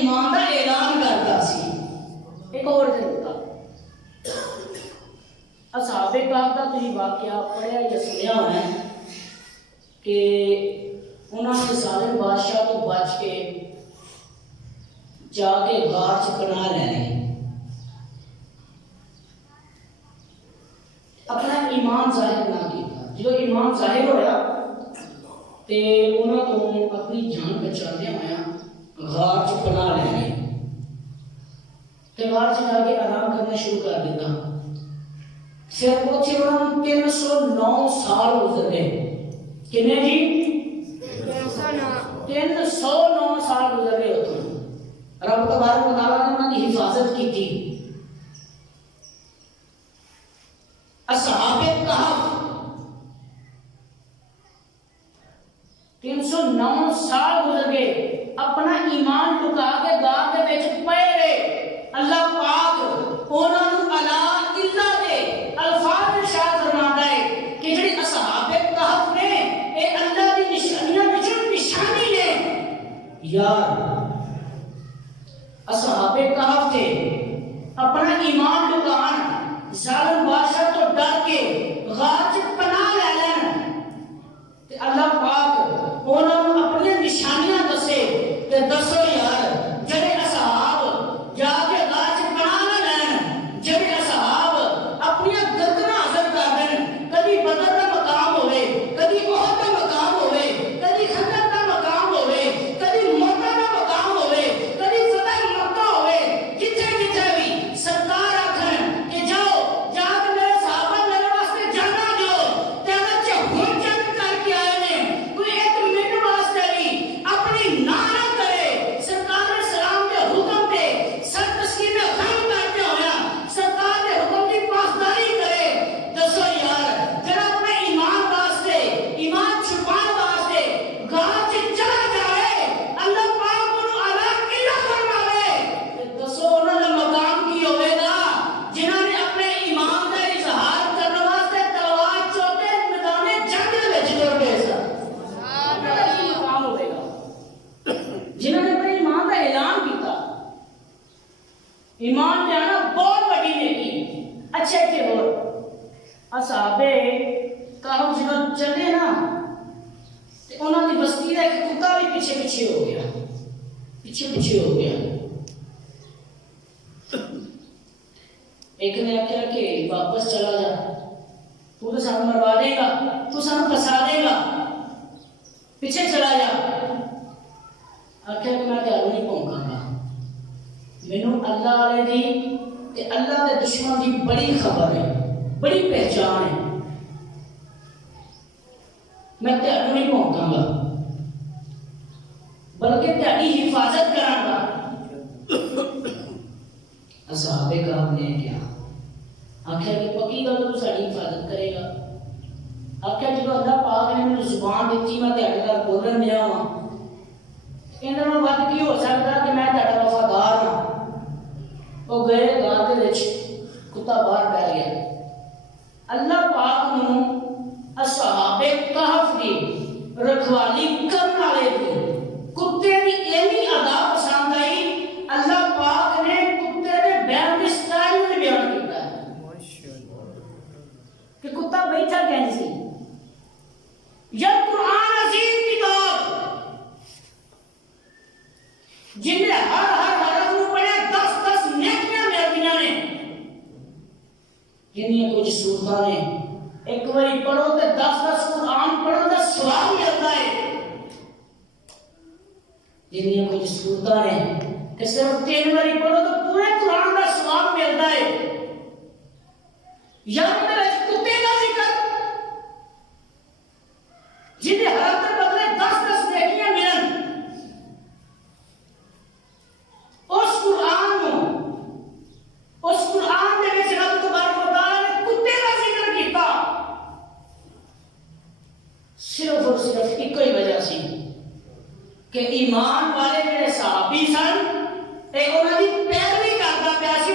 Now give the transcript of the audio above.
ایمان کا اعلان کرتا سی۔ ایک اور طریقہ اصحاب کہف کا تسی واقعہ پڑھیا یا سنیا ہونا ہے کہ انہوں نے ظالم بادشاہ تو بچ کے جا کے غار چ پناہ لینے اپنا ایمان ظاہر نہ کیتا۔ جو ایمان ظاہر ہویا تے انہوں تو اپنی جان بچانے ہویا غار چ پناہ لینے تے غار چ جا کے آرام کرنا شروع کر دیتا۔ پھر اتنے انہوں نے 309 سال گزر گئے۔ کنے جی 309 سال گزر گئے اتنے۔ رب تبارک و تعالیٰ نے انہوں کی حفاظت کی تھی۔ اصحاب کہف 309 سال گزر گئے، اپنا ایمان لکا کے غار کے وچ پئے رہے۔ اللہ پاک انہوں نے الا اللہ دے الفاظ ارشاد فرماتا ہے کہ جڑی اصحاب کہف نے اے اللہ دی نشانیاں وچ نشانی نے۔ یار اصحاب کہف تھے اپنا ایمان لکان ظالم بادشاہ تو ڈر کے غار چ پناہ لے لین تے اللہ پاک انہوں نے اپنی نشانیاں دسے کہ دسو یار جڑے اصحاب جا کے غار چ پناہ نہ لین، جڑے اصحاب اپنی گردناں حاضر کر دین، کبھی بدر دا مقام ہوئے، کبھی احد دا مقام ہوئے، کبھی خندق دا مقام ہوئے، کبھی موتا دا مقام ہوئے، کبھی فتح مکہ ہوئے، جتھے جتھے بھی سرکار آکھن کہ جاؤ جا کے میرے صحابہ میرے واسطے جانا جو تیرے چ ہن جنگ کر کے آئے نے، کوئی ایک منٹ واسطے بھی اپنی نہ کرے۔ سرکار نے سلام کے حکم دے سر تسلیم غم کرتے ہویا سرکار کے حکم کی پاسداری کرے۔ دسو یار جڑا اپنے ایمان واسطے ایمان چھپان واسطے غار چ چلا جائے اللہ پاک انہوں الا کلا فرماوے تے دسو انہاں دا مقام کی ہوئے گا جنہاں نے اپنے ایمان کا اظہار کرنے واسطے تلوار چوکے میدان جنگ دے وچ ٹر گئے سن۔ سبحان اللہ مقام ہوئے گا جنہاں نے اپنے ایمان کا اعلان کیتا۔ ایمان لے آنا بہت بڑی نیکی۔ اچھا کہ اور اصحاب کہف جب چلے نا تے انہوں نے بستی کا ایک کتا بھی پیچھے پیچھے ہو گیا، پیچھے پیچھے ہو گیا۔ ایک نے آخیا کہ واپس چلا جا، تو سانو مروا دے گا، تو سانو پھنسا دے گا، پیچھے چلا جا۔ آخیا کہ میں تیار نہیں پہنچاں گا، مینوں اللہ والے دی تے اللہ دے دشمن دی بڑی خبر ہے، بڑی پہچان ہے، میں تیار نہیں پہنچاں گا بلکہ تیاری حفاظت کراں گا۔ اصحاب کہف نے کیا آخیا کہ پکی گل تو ساری حفاظت کرے گا۔ آخیا جب اللہ پاک نے مجھے زبان دیتی میں تیرے نال بولن دیا ہاں، اندر میں ود کی ہو سکتا کہ میں تیرا وفادار ہاں۔ وہ گئے غار دے وچ، کتا باہر بیٹھ گیا۔ اللہ پاک نوں اصحاب کہف دی رکھوالی کرن والے دی کتے دی ایویں ادا پسند آئی، اللہ پاک نے کتے دے بیان دی سٹائل میں بیان کیتا ہے کہ کتا بیٹھا کہیں سی یا قرآن عظیم کتاب جن نے ہر حرف نو پڑھے 10 نیکیاں ملدیاں نے، جنہیں کچھ صورتاں نے ایک باری پڑھو تے 10 قرآن پڑھو تے ثواب ملتا ہے، جنہیں کچھ صورتاں نے کہ صرف 3 باری پڑھو تو پورے قرآن کا ثواب ملتا ہے۔ یا میرے کتے کا ذکر جنہیں حرف کے بدلے 10 نیکیاں ملن، اس قرآن دے وچ رب تبارک و تعالی نے کتے کا ذکر کیتا، صرف اور صرف ایک ہی وجہ سی کہ ایمان والے جڑے صحابی سن اے انہاں دی پیروی کردا پیا سی،